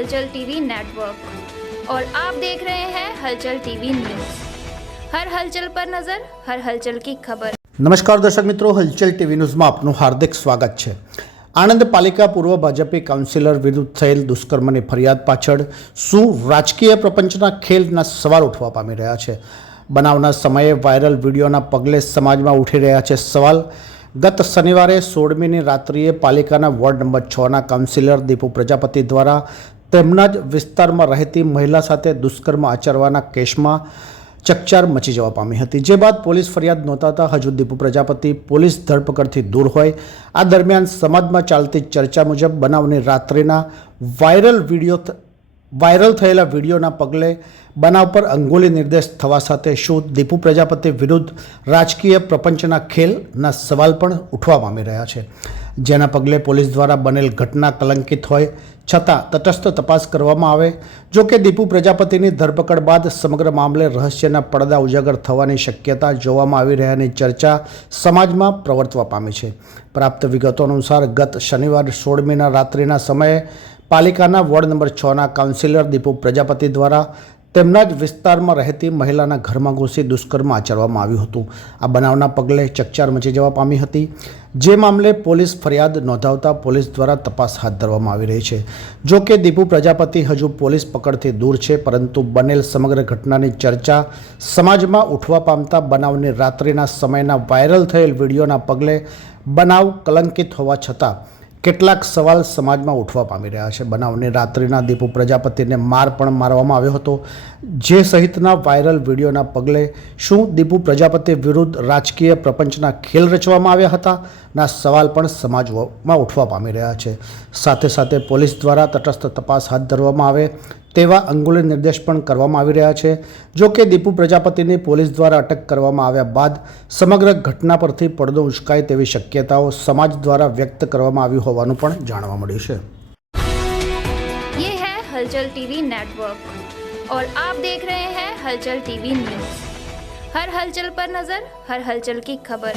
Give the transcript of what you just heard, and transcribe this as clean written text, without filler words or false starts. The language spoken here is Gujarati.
हलचल टीवी नेटवर्क और आप देख रहे हैं हलचल टीवी न्यूज़। हर हलचल पर नजर, हर हलचल की खबर। नमस्कार दर्शक मित्रों, हलचल टीवी न्यूज़માં આપનું હાર્દિક સ્વાગત છે। આણંદ પાલિકા પૂર્વ ભાજપી કાઉન્સિલર વિરુદ્ધ થયેલ દુષ્કર્મની ફરિયાદ પાછળ શું રાજકીય પ્રપંચના ખેલના સવાલ ઉઠવા પામી રહ્યા છે? બનાવના સમયે વાયરલ વિડીયોના પગલે સમાજમાં ઉઠી રહ્યા છે સવાલ। ગત શનિવારે 16મીની રાત્રિએ પાલિકાના વોર્ડ નંબર 6ના કાઉન્સિલર દીપુ પ્રજાપતિ દ્વારા તેમના જ વિસ્તારમાં રહેતી મહિલા સાથે દુષ્કર્મ આચરવાના કેસમાં ચકચાર મચી જવા પામી હતી, જે બાદ પોલીસ ફરિયાદ નોંધાતા હજુ દીપુ પ્રજાપતિ પોલીસ ધરપકડથી દૂર હોય। આ દરમિયાન સમાજમાં ચાલતી ચર્ચા મુજબ બનાવની રાત્રિના વાયરલ થયેલા વિડીયોના પગલે બનાવ પર અંગુલી નિર્દેશ થવા સાથે શું દીપુ પ્રજાપતિ વિરુદ્ધ રાજકીય પ્રપંચના ખેલના સવાલ પણ ઉઠવા પામી રહ્યા છે, જેના પગલે પોલીસ દ્વારા બનેલ ઘટના કલંકિત હોય છતાં તટસ્થ તપાસ કરવામાં આવે। જો કે દીપુ પ્રજાપતિની ધરપકડ બાદ સમગ્ર મામલે રહસ્યના પડદા ઉજાગર થવાની શક્યતા જોવામાં આવી રહ્યાની ચર્ચા સમાજમાં પ્રવર્તવા પામી છે। પ્રાપ્ત વિગતો અનુસાર ગત શનિવાર 16મીના રાત્રિના સમયે પાલિકાના વોર્ડ નંબર 6ના કાઉન્સિલર દીપુ પ્રજાપતિ દ્વારા તેમના જ વિસ્તારમાં રહેતી મહિલાના ઘરમાં ઘૂસી દુષ્કર્મ આચરવામાં આવ્યું હતું। આ બનાવના પગલે ચકચાર મચી જવા પામી હતી, જે મામલે પોલીસ ફરિયાદ નોંધાવતા પોલીસ દ્વારા તપાસ હાથ ધરવામાં આવી રહી છે। જો કે દીપુ પ્રજાપતિ હજુ પોલીસ પકડથી દૂર છે, પરંતુ બનેલ સમગ્ર ઘટનાની ચર્ચા સમાજમાં ઉઠવા પામતા બનાવની રાત્રિના સમયના વાયરલ થયેલ વિડીયોના પગલે બનાવ કલંકિત હોવા છતાં કેટલાક સવાલ સમાજમાં ઉઠવા પામી રહ્યા છે। બનાવની રાત્રિના દીપુ પ્રજાપતિને માર પણ મારવામાં આવ્યો હતો, જે સહિતના વાયરલ વિડીયોના પગલે શું દીપુ પ્રજાપતિ વિરુદ્ધ રાજકીય પ્રપંચના ખેલ રચવામાં આવ્યા હતા ના સવાલ પણ સમાજમાં ઉઠવા પામી રહ્યા છે। સાથે સાથે પોલીસ દ્વારા તટસ્થ તપાસ હાથ ધરવામાં આવે તેવા અંગુલી નિર્દેશ પણ કરવામાં આવી રહ્યા છે। જો કે દીપુ પ્રજાપતિની પોલીસ દ્વારા અટક કરવામાં આવ્યા બાદ સમગ્ર ઘટના પરથી પડદો ઉંચકાય તેવી શક્યતાઓ સમાજ દ્વારા વ્યક્ત કરવામાં આવી હોવાનું પણ જાણવા મળ્યું છે। ये है हलचल टीवी नेटवर्क और आप देख रहे हैं हलचल टीवी न्यूज़। हर हलचल पर नजर, हर हलचल की खबर।